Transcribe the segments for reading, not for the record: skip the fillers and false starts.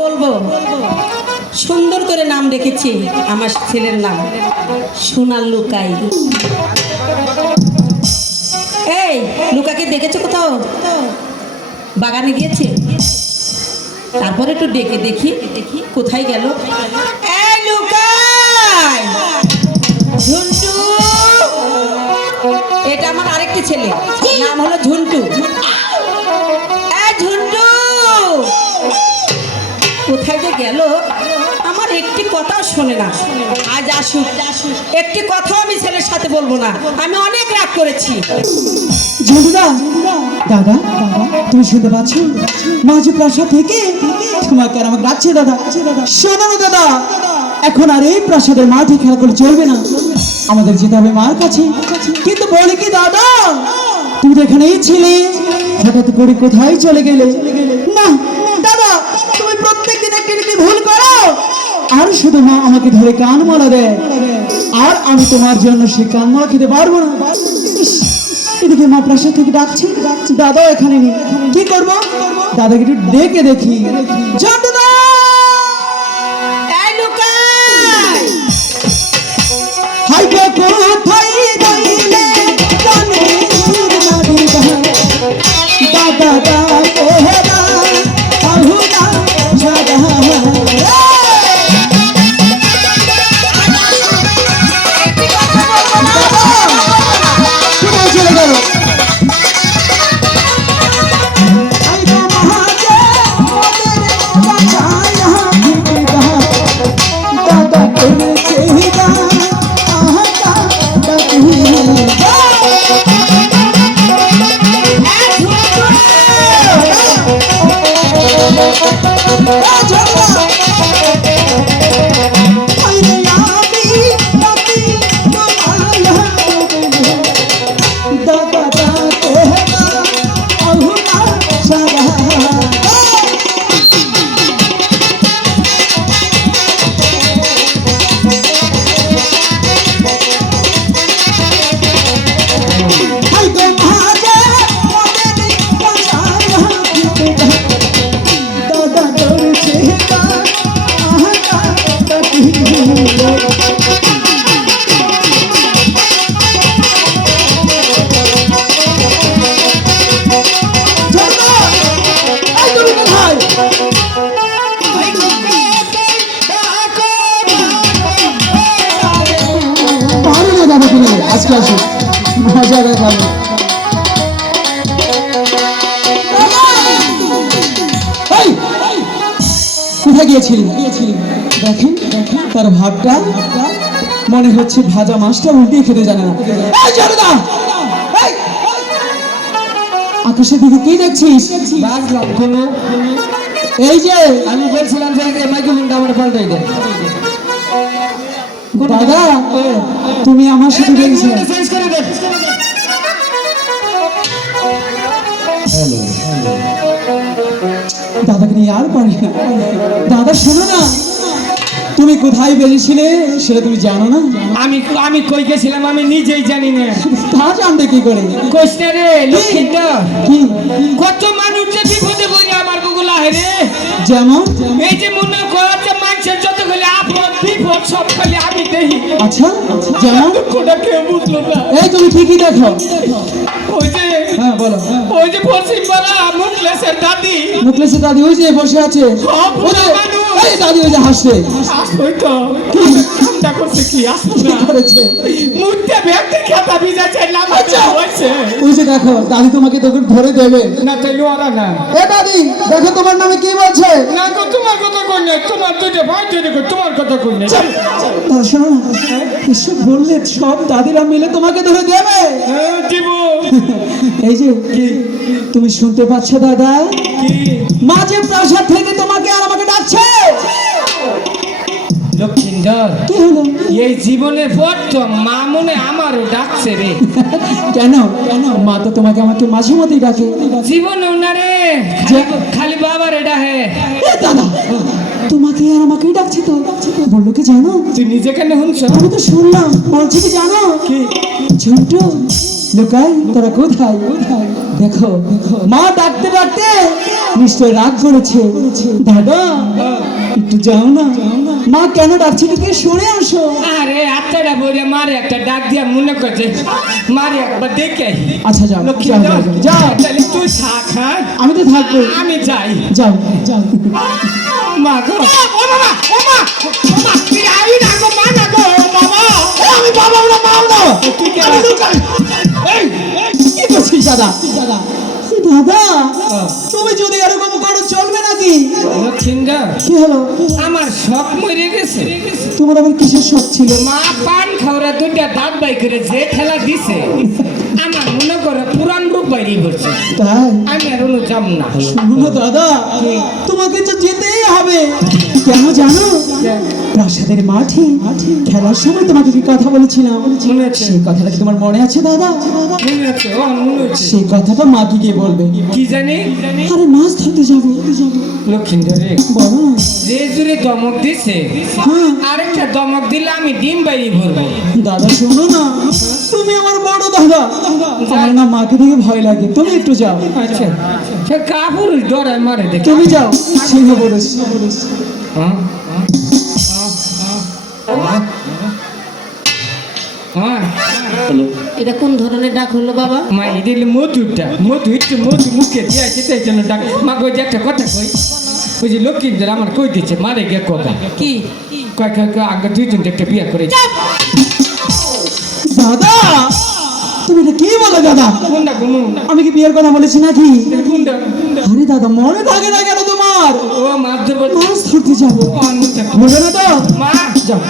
বলবো সুন্দর করে নাম রেখেছি আমার ছেলের নাম সোনার লুকাই। এই লুকাকে দেখেছো কোথাও? বাগানে গিয়েছে? তারপরে একটু ডেকে দেখি কোথায় গেল। এই লুকাই, ঝুন্টু, এটা আমার আরেকটি ছেলে, নাম হলো ঝুন্টু। এই ঝুন্টু কোথায় যে গেল, আমার একটি কথাও শোনে না। আজ আসুক, একটি কথাও আমি ছেলের সাথে বলবো না, আমি অনেক রাগ করেছি। ঝুন্টুদা, দাদা তুমি শুনতে পাচ্ছ? মাঝি প্রাসাদ থেকে তোমাকে আর আমাকে ডাকছে। দাদা শোনো না দাদা, এখন আর এই প্রাসাদের মাঠে খেলা করলে চলবে না, আমাদের যেতে হবে মার কাছে। কিন্তু বলি কি দাদা, তুমি তো এখানেই ছিলে, হঠাৎ করে কোথায় চলে গেলে? না দাদা, তুমি প্রত্যেকদিন একটি ভুল করো, আর শুধু মা আমাকে ধরে কান মালা দেয়, আর আমি তোমার জন্য সে কান মালা খেতে পারবো না। ইস, এদিকে মা প্রাসাদ থেকে ডাকছে, দাদা এখানে নেই, কি করবো? দাদাকে একটু ডেকে দেখি। ঝন্টুদা! এই লুকাই, হাই গো কোথায় গেলে জানে দাদা ডাকে না আহুদা সাদা। চলে গেল আজকে আসো, মজা করে খাবো। কোথায় গিয়েছিলি? দেখেন তার ভাবটা, মনে হচ্ছে ভাজা মাছটা উল্টিয়ে খেতে জানে না। আকাশের দিকে কি দেখছিস? এই যে আমি বলছিলাম যে মাইক্রোফোনটা আমার পাল্টাই দেন। দাদা তুমি আমার সাথে দেখছো? দাদাকে নিয়ে আর পারি না। দাদা শোনো না, তুমি কোথায় বেরিয়েছিলে সেটা তুমি জানো না? আমি কই গেছিলাম আমি নিজেই জানি না। তা জানবে কি করে? কোশ্চেন রে লক্ষ্মীন্দর, কি কত মানুষ যে বিপদে পড়ে আমার গুগলা হেরে। যেমন? এই যে মনে করছে মানুষের যত গেলে আপদ বিপদ সব খালি আমি দেখি। আচ্ছা যেমন? কোনটা কেউ বুঝলো না। এই তুমি ঠিকই দেখো। ওই যে হ্যাঁ বলো। ওই যে পশ্চিম পাড়া মুখলেসের দাদি। মুখলেসের দাদি ওই যে বসে আছে। ওই যে এই দাদি ওই যে হাসছে। ওই তো কামটা করছে কি আসলো না করেছে? মুখতে ব্যক্তি খাতা ভিজাছে নাম আচ্ছা হইছে। ওই যে দেখো দাদি তোমাকে তখন ধরে দেবে না তাইলে ওরা না। এ দাদি দেখো তোমার নামে কি বলছে। না গো তোমার কথা কই না, তোমার দুইটা ভাই দুইটা কই, তোমার কথা কই না। দাদা শোনো না, এসব বললে সব দাদিরা মিলে তোমাকে ধরে দেবে। দিব এই যে তুমি শুনতে পাচ্ছ দাদা, কি মাঝে প্রাসাদ থেকে তোমাকে আর আমাকে ডাকছে। লক্ষ্মীন্দর, কি হলো? এই জীবনের প্রথম মা মনে আমারও ডাকছে রে। কেন কেন? মা তো তোমাকে আমাকে মাঝে মধ্যেই ডাকে। জীবনেও না রে, খালি বাবার এটা হে। এ দাদা তোমাকে আর আমাকেই ডাকছে তো। বললো কি জানো? তুই নিজে কেন শুনছ? আমি তো শুনলাম, বলছি কি জানো? কি ঝন্টু লুকাই তোরা কোথায়? দেখো মা ডাকতে ডাকতে নিশ্চয় রাগ করেছে। দাদা যাও না, মা কেন ডাকছে কি শুনে আসো। আরে আত্মাটা বলে মারে একটা ডাক দিয়া মনে করছে মারে একবার দেখে আই। আচ্ছা যাও, লক্ষ্মীন্দর, যাও, যাও, যাও। তাহলে তুই থাক, হ্যাঁ আমি তো থাকবো, আমি যাই। যাও যাও। মা গো, ও বাবা, ও মা, ও মা, তুই আই না গো, মা না গো, ও বাবা। আমি বাবা না, মাও না। তুই কে? আমি লুকাই। এই, কি করছিস দাদা? দাদা, তুমি যদি এরকম করো চলবে নাকি? লক্ষ্মীন্দর, কি হলো? আমার শখ মরে গেছে। তোমার আবার কিসের শখ ছিল? মা পান খাওয়া দুটা দাঁত বাই করে যে ঠেলা দিছে আমার মনে করে পুরান রূপ বাইরে করছে। তাই আমি আর হলো যাব না। শুনো দাদা, তোমাকে তো যেতেই হবে। কেন জানো? প্রাসাদের মাঠে খেলার সময় তোমাকে কি কথা বলেছিলাম, মনে আছে? সেই কথাটা কি তোমার মনে আছে দাদা? মনে আছে, ও মনে হচ্ছে। সেই কথাটা মাকে গিয়ে বলবে। কি জানি? আরে মাছ ধরতে যাবো। লক্ষ্মীন্দরে বলো। যে জুড়ে দমক দিছে হ্যাঁ আরেকটা দমক দিলে আমি ডিম বাইরে ভরবো। দাদা শোনো না, তুমি আমার বড় দাদা, আমার না মাকে দেখে ভয় লাগে, তুমি একটু যাও। আচ্ছা, সে কাপুর ডরায় মারে দেখে। তুমি যাও, সিংহ পুরুষ। হ্যাঁ হ্যাঁ এটা কোন ধরনের ডাক হলো বাবা? মা এদিকে মধুটা মধু একটু মধু মুখে দিয়েছে তাই জন্য ডাক। মা কই যে একটা কথা কই, ওই যে লক্ষ্মীন্দর আমার কই দিচ্ছে মারে গিয়ে কথা কি? কয় কয় কয় আগে দুইজন একটা বিয়ে করেছে। দাদা, তুমি এটা কি বলো দাদা? কোনটা কোনো আমি কি বিয়ের কথা বলেছি নাকি? কোনটা? আরে দাদা, মনে থাকে না কেন তোমার? ও মাছ ধরবো। মাছ ধরতে যাবো, বলবে না তো? মা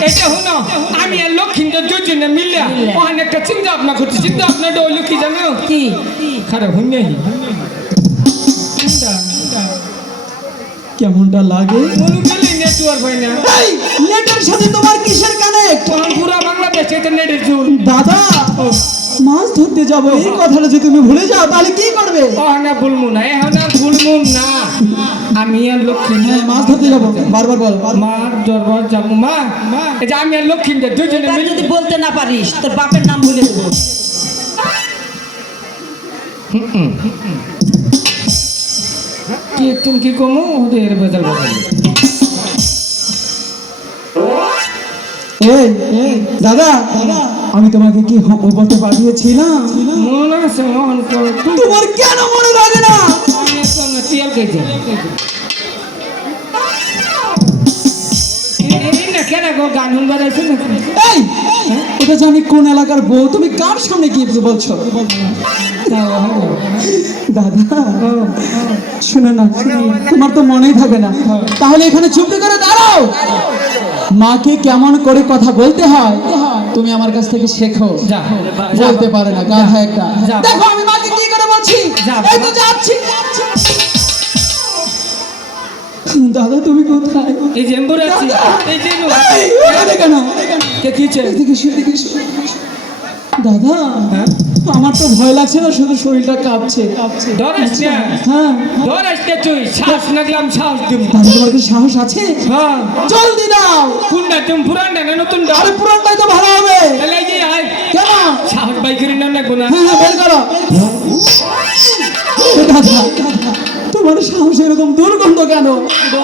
এটা শুনো, আমি আর লক্ষ্মীন্দর দুজনে মিলে ওখানে একটা চিন্তা ভাবনা করছি। চিন্তা ভাবনাটা হইলো কি জানো? কি? খারাপ হইনি কেমনটা লাগে? মনু গেলে নেটওয়ার্ক হয় না। এই নেটের সাথে তোমার কিসের কানেক্ট? তখন পুরা বাংলাদেশে তো নেটের চুল। দাদা, মাছ ধরতে যাবো এই কথাটা যদি তুমি ভুলে যাও তাহলে কি করবে? ওখানে ভুলবো না, এখন আর ভুলবো না। আমি আর লক্ষ্মীন্দর হ্যাঁ, মাছ ধরতে যাবো, বারবার বল। মার দরবার যাবো। মা এই যে আমি আর লক্ষ্মীন্দর দুজনে এবার মিলে যদি বলতে না পারিস তোর বাপের নাম ভুলে দেবো। কি তুমি কি কমো ওদের বেজাল বেজাল। এই দাদা, আমি তোমাকে কি বলতে পাঠিয়েছিলাম? মনে আছে মন করে তুই তোমার কেন মনে থাকে না? তেল খেয়েছে কেন গো গান শুনবার আছে না? এই, এটা জানি কোন এলাকার বউ, তুমি কার সামনে কি বলছো? দাদা শুনে না, তোমার তো মনেই থাকে না, তাহলে এখানে চুপ করে দাঁড়াও। মাকে কেমন করে কথা বলতে হয় তুমি আমার কাছ থেকে শেখো। যা বলতে পারে না গাধা একটা। যা। দেখো আমি মাকে কি করে বলছি। যা। এই তো যাচ্ছি। দাদা তুমি কোথায়? এই যে এম্বুর আছে এই যে এই, ওখানে কেন? কে কিছে এদিকে এসো, এদিকে এসো। দাদা, আমার তো ভয় লাগছে না, শুধু শরীরটা কাঁপছে। ডরাস না হ্যাঁ ডরাস কে তুই শ্বাস নাগলাম শ্বাস দিব। দাদা, তোমার কি সাহস আছে? হ্যাঁ জলদি দাও। কোনটা তুমি পুরানটা না নতুন ডর? আরে পুরানটাই তো ভালো হবে। এলাই যে আয় কেন? সাহস বাই করে না না গুনা। হ্যাঁ বের করো। দাদা, তোমার সাহস এরকম দুর্গন্ধ কেন?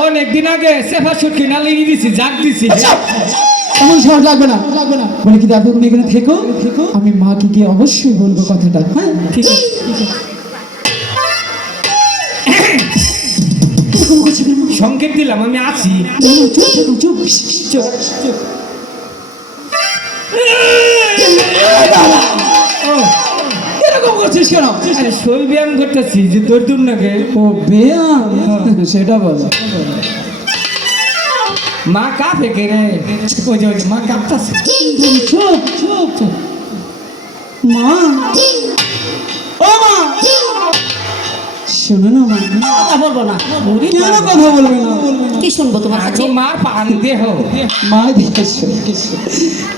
অনেকদিন আগে সেফা সুটকি না লেগে দিছি জাগ দিছি। এমন সাহস লাগবে না, বলে কি দাদা তুমি এখানে থেকো, আমি মাকে গিয়ে অবশ্যই বলবো কথাটা। হ্যাঁ ঠিক আছে এরকম করছো কেন? সংকেত দিলাম আমি আছি। চুপ থাকো, চুপ। চুপ। ও এরকম করছিস কেন? আরে শরীর ব্যায়াম করতেছি যে দৌড় দূর নাকি। ও ব্যায়াম, সেটা বল। মা কাঁপে কে রে? ওই যে মা কাঁপতাছে। চুপ চুপ। মা, ও মা, শোনো না মা। কথা বলবো না। কেন কথা বলবে না? কি শুনবো তোমার কাছে? আগে মার পান দেহ মা দেখেছো,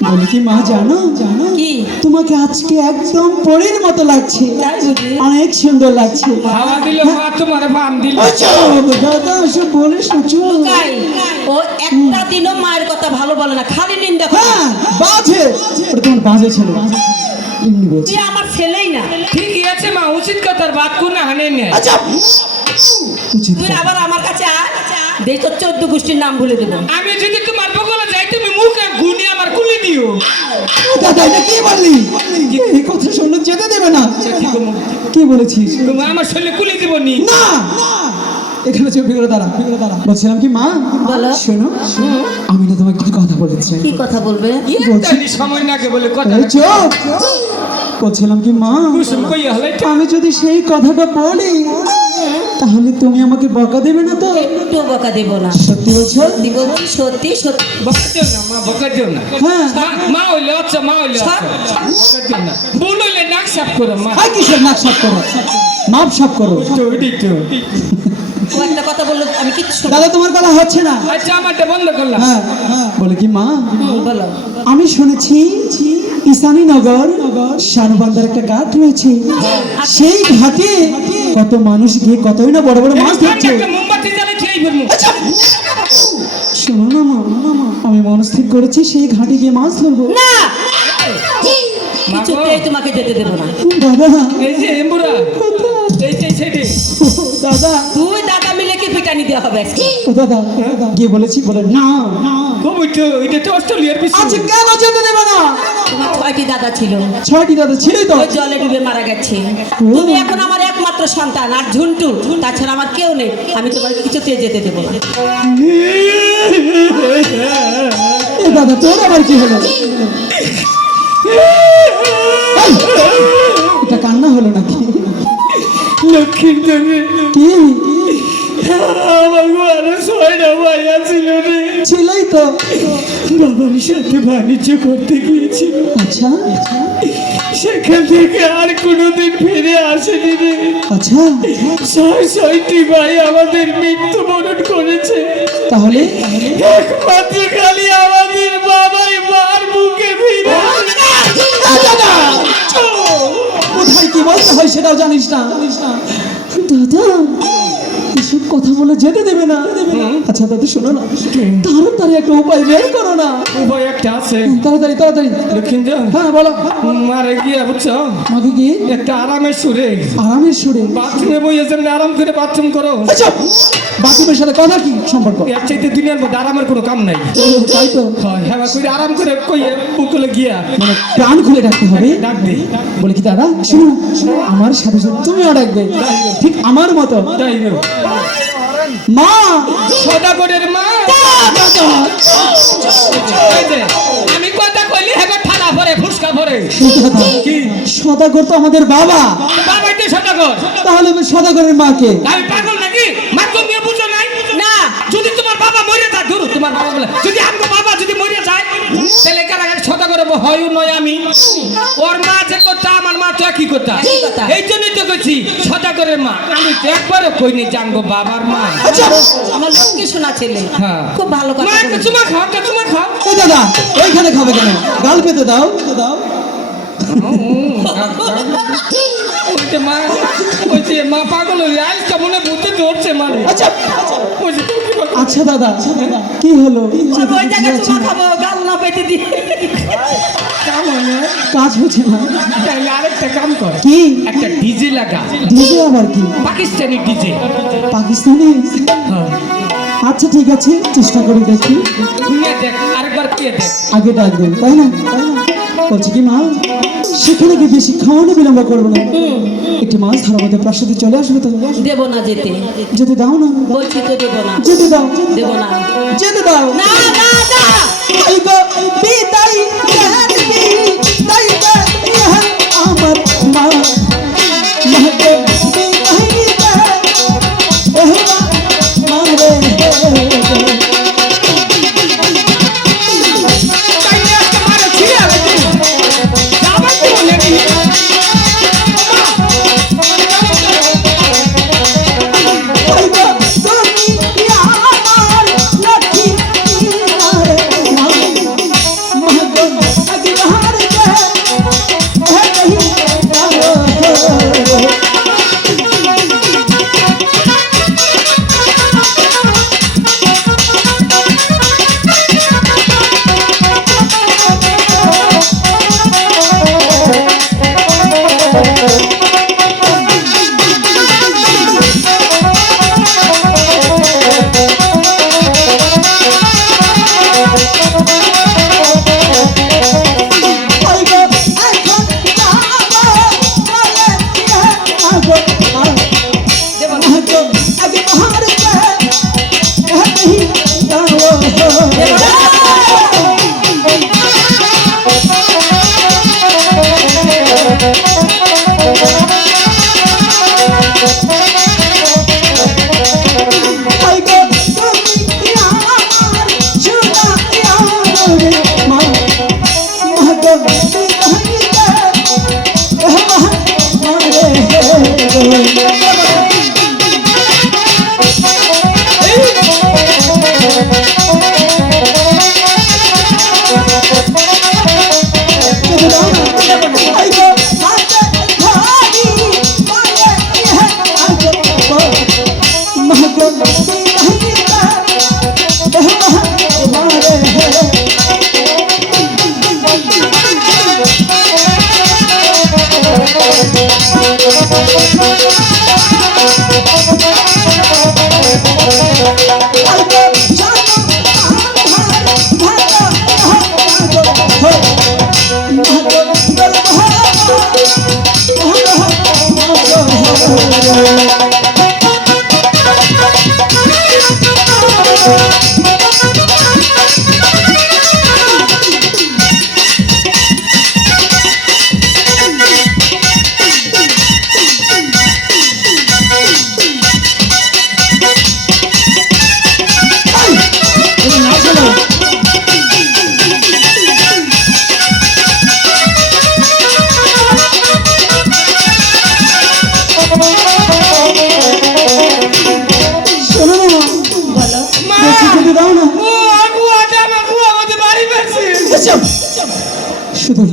বলি কি মা জানো কি? তোমাকে আজকে একদম পরীর মতো লাগছে, তাই বুঝি? অনেক সুন্দর লাগছে। হাওয়া দিল মা তোমার পান দিল। ও চুপ, দাদা সব বলিস না, চুপ। তাই ও একটা দিনও মায়ের কথা ভালো বলে না, খালি নিন্দা করে। হ্যাঁ বাজে, ওটা তোমার বাজে ছিল, এমনি বলছি। তুই আমার ছেলেই না। ঠিকই আছে মা, উচিত কথার বাদ কোন হানে নেই। আচ্ছা উচিত তুই কথা। আবার আমার কাছে আয়, দেখ তোর 14 গোষ্ঠীর নাম ভুলে দেবো। আমি যদি তোমার বগলে যাই তুমি মুখে গুনি আমার কুলি দিও। দাদা এটা কি বললি? এই কথা শুনলে যেতে দেবে না। কি করবো? কি বলেছিস? তুমি আমার শরীরে কুলি দিব নি। না এখানে চুপ করে দাঁড়া। বলছিলাম কি মা, বলো। শোনো আমি না তোমাকে কিছু কথা বলেছি। কি কথা বলবে? তাহলে সময় নাগে বলে কথা এই চুপ। বলছিলাম কি মা, কুসুম কইয়া হলে আমি যদি সেই কথাটা বলি তাহলে তুমি আমাকে বকা দেবে না তো? একটু বকা দেব না। সত্যি বলছো? সত্যি বলছি, সত্যি সত্যি। বকা দিও না মা, বকা দিও না। হ্যাঁ। মা হইলে আচ্ছা, মা হইলে আচ্ছা, বকা দিও না। ভুল হইলে নাক সাফ করো মা। আর কিসের নাক সাফ করো? মাপ সাফ করো। তো এটাই তো। ও একটা কথা বললো আমি কিচ্ছু শুনবো না। দাদা তোমার গলা হচ্ছে না। আচ্ছা আমারটা বন্ধ করলাম। হ্যাঁ বলে কি মা, বলো। আমি শুনেছি ঈশানীনগর শানবান্দার একটা ঘাট রয়েছে, সেই ঘাটে কত মানুষ গিয়ে কতই না বড় বড় মাছ ধরছে। একটা মোমবাতি জ্বালে খেয়ে ফেলবো। শোনো না মা, আমি মনস্থির করেছি সেই ঘাটে গিয়ে মাছ ধরবো। না, কিছুতেই তোমাকে যেতে দেবো না। দাদা এই যে এমবুরা, এই যে সেটি। দাদা তুই দাদা মিলে কি পিটানি দেওয়া হবে আজকে? ও দাদা গিয়ে বলেছি, বলে না খুব তো এটা তো অস্ট্রেলিয়ার পিছনে। আচ্ছা কেন যেতে দেবে না? তোমার 6টি দাদা ছিল, 6টি দাদা ছিলই তো। ওই জলে ডুবে মারা গেছে। তুমি এখন আমার একমাত্র সন্তান, আর ঝুন্টু, তাছাড়া আমার কেউ নেই। আমি তোমাকে কিছুতেই যেতে দেবো না। এ দাদা তোর আবার কি হলো? এই, এটা কান্না হলো নাকি? লক্ষ্মীর কি আমার আরো 6টা ভাই আছিল রে। ছিলই তো। বাবার সাথে বাণিজ্য করতে গিয়েছিল, আচ্ছা সেখান থেকে আর কোনোদিন ফিরে আসেনি রে। আচ্ছা 6টি ভাই আমাদের মৃত্যুবরণ করেছে। তাহলে একমাত্র খালি আমাদের বাবাই মার বুকে ফিরে দাদা কোথায় কি বলতে হয় সেটাও জানিস না? দাদা এসব কথা বলে যেতে দেবে না। আচ্ছা দাদা শোনো না, তাড়াতাড়ি একটা উপায় বের করো না। উভয় একটা আছে। তাড়াতাড়ি তাড়াতাড়ি। লক্ষ্মীন্দর হ্যাঁ বলো। মারে গিয়া বুঝছো মাকে গিয়ে একটা আরামের সুরে আরামের সুরে। বাথরুমে বইয়ে যেমন আরাম করে বাথরুম করো, আচ্ছা বাথরুমের সাথে কথা কি সম্পর্ক? এর চাইতে দুনিয়ার মধ্যে আরামের কোনো কাম নাই। ও, তাই তো হ্যাঁ করে আরাম করে কইয়ে বুকলে গিয়া মানে প্রাণ খুলে ডাকতে হবে। ডাক দে। বলে কি দাদা শুনো, আমার সাথে সাথে তুমিও ডাকবে ঠিক আমার মতো। তাই না? মা সদাগরের মা। দাদা এই যে, আমি কথা কইলি হেগো ঠালা ভরে ফুসকা ভরে। দাদা কি সদাগর তো আমাদের বাবা, বাবাই তো সদাগর। তাহলে আমি সদাগরের মাকে। আমি পাগল নাকি? মা তুমি বুঝো নাই? না, যদি তোমার বাবা মরে যায়, ধরো তোমার বাবা বলে যদি আমার বাবা যদি মরে যায় তাহলে কারাগারে সদাগর হয় নয় আমি। ওর মা যে কথা আমার মা তো একই কথা। একই কথা। এই জন্যই তো কইছি সদাগরের মা। আমি তো একবারও কইনি জানবো বাবার মা। আচ্ছা আমার লক্ষ্মী শোনা ছেলে, হ্যাঁ। খুব ভালো কথা মা একটা বলেছে। চুমা খাও, একটা চুমা খাও। ও দাদা ওইখানে খাবে কেন? গাল পেতে দাও। ওই যে মা, ওই যে মা পাগল হয়ে আজকে মনে বুঝতে ধরছে মানে। আচ্ছা ওই যে তুমি কি বলো? আচ্ছা দাদা কি হলো? ওই জায়গায় চুমা খাবো, গাল না পেতে দিয়ে। কাম হয় না? কাজ হচ্ছে না। তাইলে আরেকটা কাম কর, কি একটা ডিজে লাগা, ডিজে আবার কি? পাকিস্তানি ডিজে। পাকিস্তানি? আচ্ছা ঠিক আছে চেষ্টা করে দেখি। শুনে দেখ, আরেকবার কে দেখ। আগে ডাকবেন তাই না? বলছি কি মা, সেখানে গিয়ে বেশি খাওয়ানো বিলম্ব করবো না। একটি মাছ ধরার মধ্যে প্রাসাদে চলে আসবে তো? দেবো না যেতে, যেতে দাও না। বলছি তো দেবো না, যেতে দাও। দেবো না। যেতে দাও। না না না, এই গো বিদায় জানবি, তাই গো ইহা আমার মা। মাকে বিদায় দে, ওহ মা রে। তাইলে আজকে মারা ছিঁড়ে আলাদা। যাবার তো মনে নেই। ওই গো তুমি আমার লক্ষ্মী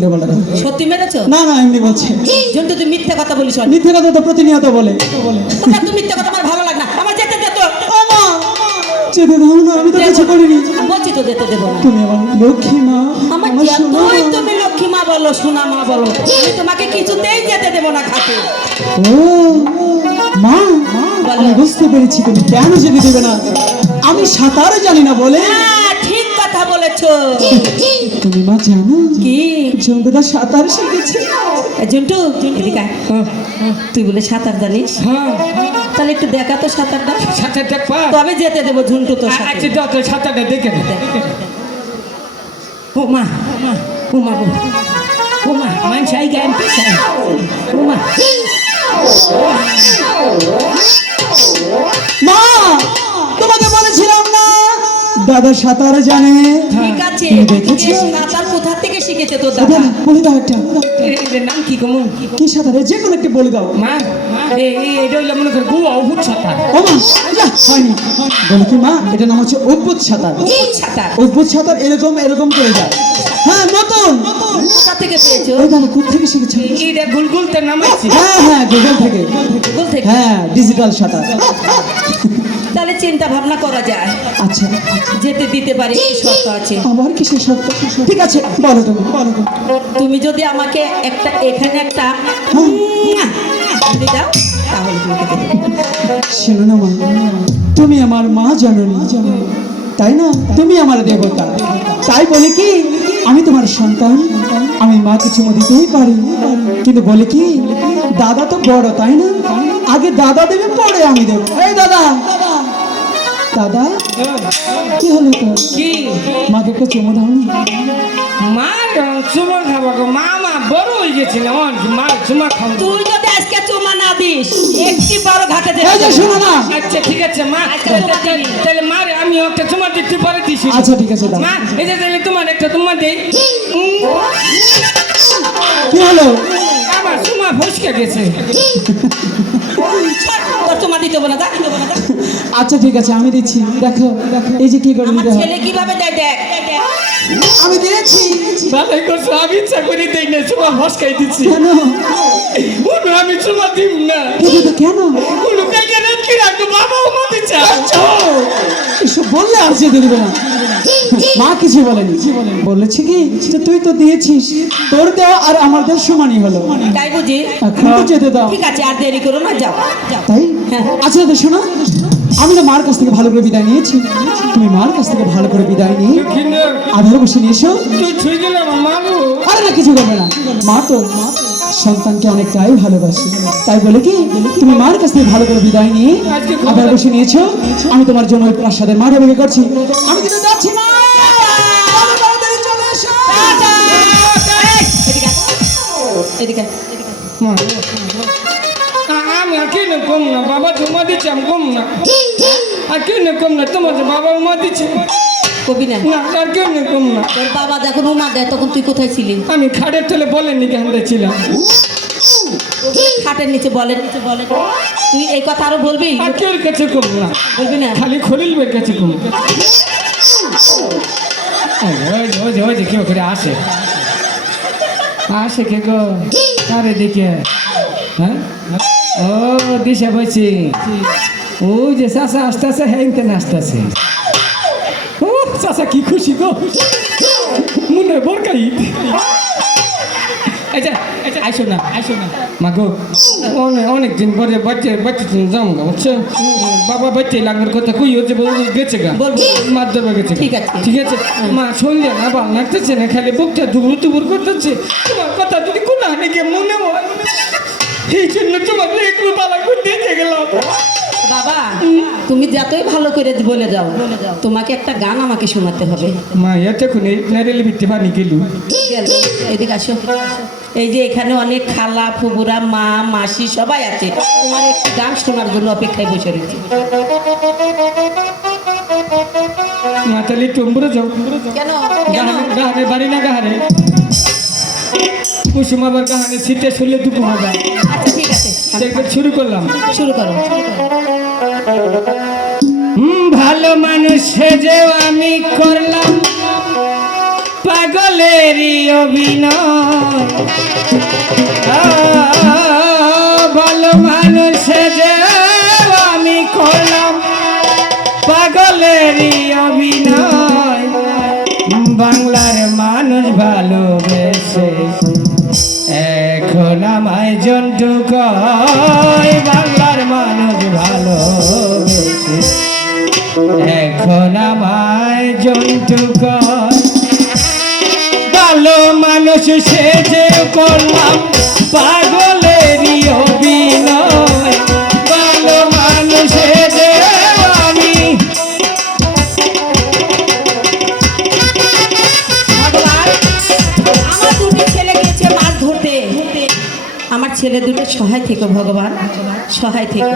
দেবো না। সত্যি মেরেছো? না না এমনি বলছে। জন্তু তুই মিথ্যা কথা বলিস। মিথ্যে কথা তো প্রতিনিয়ত বলে। কোথা তুই মিথ্যা কথা আমার ভালো লাগে না। আমার যেতে দে তো। যেতে দাও না, আমি তো কিছু করিনি। বলছি তো যেতে দেবো না। তুমি আমার লক্ষ্মী মা, আমার যতই তুমি লক্ষ্মী মা বলো, সোনা মা বলো, আমি তোমাকে কিছুতেই যেতে দেবো না খাতে। ও মা, আমি বুঝতে পেরেছি তুমি কেন যেতে দেবে না। আমি সাঁতার জানি না বলে। হ্যাঁ ঠিক কথা বলেছো। তুমি মা জানো কি জন্তুটা সাঁতার শিখেছে? জন্টু এদিকে আয়। তুই বলে সাঁতার জানিস? হ্যাঁ তাহলে একটু দেখা তো সাঁতারটা। সাঁতার দেখবা? তবে যেতে দেবো ঝুন্টু তোর সাথে। আচ্ছা দাও তো সাঁতারটা দেখে নে। ও মা, ও মা গো, ও মা, মানুষ আই গান পেছায়। ও মা, মা তোমাকে বলেছিলাম না দাদা সাঁতার জানে। ঠিক আছে। তুমি দেখেছো? সাঁতার কোথা থেকে শিখেছে তোর দাদা দাদা? বলে দাও একটা। এর নাম কি কমু? কি সাঁতারে যে কোনো একটা বলে দাও। মা এটা হইলো মনে করে গুয়া অভূত সাঁতার। ও মা যা হয়নি। বলে কি মা এটা নাম হচ্ছে অদ্ভুত সাঁতার। সাঁতার অদ্ভুত সাঁতার এরকম এরকম করে যায়। হ্যাঁ নতুন। কোথা থেকে পেয়েছো? ওই দাদা কোথা থেকে শিখেছো? এটা গুলগুলতে নামাইছি। হ্যাঁ হ্যাঁ গুগল থেকে। গুগল থেকে? হ্যাঁ ডিজিটাল সাঁতার। তাহলে চিন্তা ভাবনা করা যায়। আচ্ছা যেতে দিতে পারি, কি শর্ত আছে? আবার কিসের শর্ত? ঠিক আছে বলো তুমি বলো তুমি। তুমি যদি আমাকে একটা এখানে একটা দাও তাহলে তোমাকে দেবো। শোনো না মা, তুমি আমার মা জননী, তাই না? তুমি আমার দেবতা। তাই বলে কি আমি তোমার সন্তান, আমি মাকে চুমো দিতেই পারি। কিন্তু বলে কি দাদা তো বড়, তাই না? আগে দাদা দেবে পরে আমি দেবো। এই দাদা, দাদা কি হলো তোর? কি মাকে একটা চুমো দাও না। মার চুমা খাবো গো। মামা বড় হয়ে গেছি না, মার চুমা খাবো। তুই যদি আজকে চুমা না দিস একটি বড় ঘাটে এই যে শোনো না। আচ্ছা ঠিক আছে মা, আজকে চুমা দিবি। তাহলে মার আমি একটা চুমা দিতে পরে দিছি। আচ্ছা ঠিক আছে দাও। মা এই যে তাহলে তোমার একটা চুমা দেই। কি হলো? আমার চুমা ফসকে গেছে। তোর চুমা দিতে হবে না, যা, দিতে হবে না, যা। আচ্ছা ঠিক আছে আমি দিচ্ছি। দেখো দেখো এই যে কি করে আমার দিতে হয়। ছেলে কিভাবে দেয় দেখ। আমি দিয়েছি। ভালোই করছো, আমি ইচ্ছা করে দেই না, চুমা ফসকাই দিচ্ছি। কেন? উনু আমি চুমা দিব না। কেন? উনু কালকে রাত কি রাখতো বাবাও মাটি চায়। এসব বললে আর যেতে দেবে না। মা কিছু বলেনি, বলেছে কি যে তুই তো দিয়েছিস, তোর দেওয়া আর আমার দেওয়া সমানই হলো। তাই বুঝি? এখন তো যেতে দাও। ঠিক আছে আর দেরি করো না, যাও যাও। তাই হ্যাঁ। আচ্ছা দাদা শোনো, আমি তো মার কাছ থেকে ভালো করে বিদায় নিয়েছি, তুমি মার কাছ থেকে ভালো করে বিদায় নিয়ে কিন্তু আধারে বসে নিয়ে এসো। তুই ছুঁয়ে গেলে আমার মারবো। আরে না, কিছু করবে না, মা তো সন্তানকে অনেকটাই ভালোবাসে, তাই বলে কি তুমি মার কাছ থেকে ভালো করে বিদায় নিয়ে আধারে বসে নিয়েছো। আমি তোমার জন্য ওই প্রাসাদের মাঠে অপেক্ষা করছি। আমি কিন্তু যাচ্ছি মা, তুমি তাড়াতাড়ি চলে এসো। এদিকে আয়, মা, আমি আর কেন কম না, বাবা জমা দিচ্ছে, আমি কম না। আর কেন কম না, তোমার যে বাবা উমা দিচ্ছে কবি না। না, আর কেন কম না। তোর বাবা যখন উমা দেয় তখন তুই কোথায় ছিলি? আমি খাটের তলে বলেননি কেন ছিলাম। খাটের নিচে বলে তুই এই কথা আরো বলবি? আর কেউ কাছে কম না, বলবি না? খালি খলিল বের কাছে কম। ওই যে কেউ করে আসে আসে কে গো, আরে দেখে হ্যাঁ, ও দিশা বলছি, ওই যে চাষা আসতেছে, হ্যাংতে আসতেছে। ও চাষা কি খুশি গো, মনে বরকাই। আচ্ছা আচ্ছা, আইসো না মা গো, অনেক দিন পরে বাচ্চা যাম গা, বুঝছো? বাবা বাচ্চাই লাগবার কথা কই হচ্ছে, গেছে গা, বলবো। মার ধরবা গেছে। ঠিক আছে। ঠিক আছে মা, শুনলে না ভালো লাগতেছে না, খালি বুকটা দুবুর করতেছে। তোমার কথা যদি কোনো হানে গিয়ে মনে হয়, এই জন্য তোমাকে একটু তালা করে দেখে গেলাম। বাবা তুমি যতই ভালো করে বলে যাও, তোমাকে একটা গান আমাকে শোনাতে হবে। মা এতক্ষণ নাইরেলি ভিত্তি পানি গেলু। গেল, এদিকে আসো। এই যে এখানে অনেক খালা ফুবুরা মা মাসি সবাই আছে, তোমার একটি গান শোনার জন্য অপেক্ষায় বসে রয়েছে। মা তাহলে টম্বুরে যাও। কেন কেন? গাহানে বাড়ি না গাহারে কুসুম আবার গাহানে সিটে শুনলে দুঃখ হবে। আচ্ছা ঠিক আছে, একবার শুরু করলাম। শুরু করো। ভালো মানুষ সেজেও আমি করলাম পাগলেরই অভিনয়। ভালো মানুষ সেজেও আমি করলাম পাগলেরই অভিনয়। বাংলার মানুষ ভালোবেসে এখন আমায় জন্টু কয়। বাংলার মানুষ ভালোবেসে এখন আমায় জন্টু কয়। ভালো মানুষ সেজে করলাম পাগলেরই অভিনয়। ভালো মানুষ সেজে আমি ভগবান, আমার দুটি ছেলে গেছে মাছ ধরতে, আমার ছেলে দুটো সহায় থেকো ভগবান, সহায় থেকো।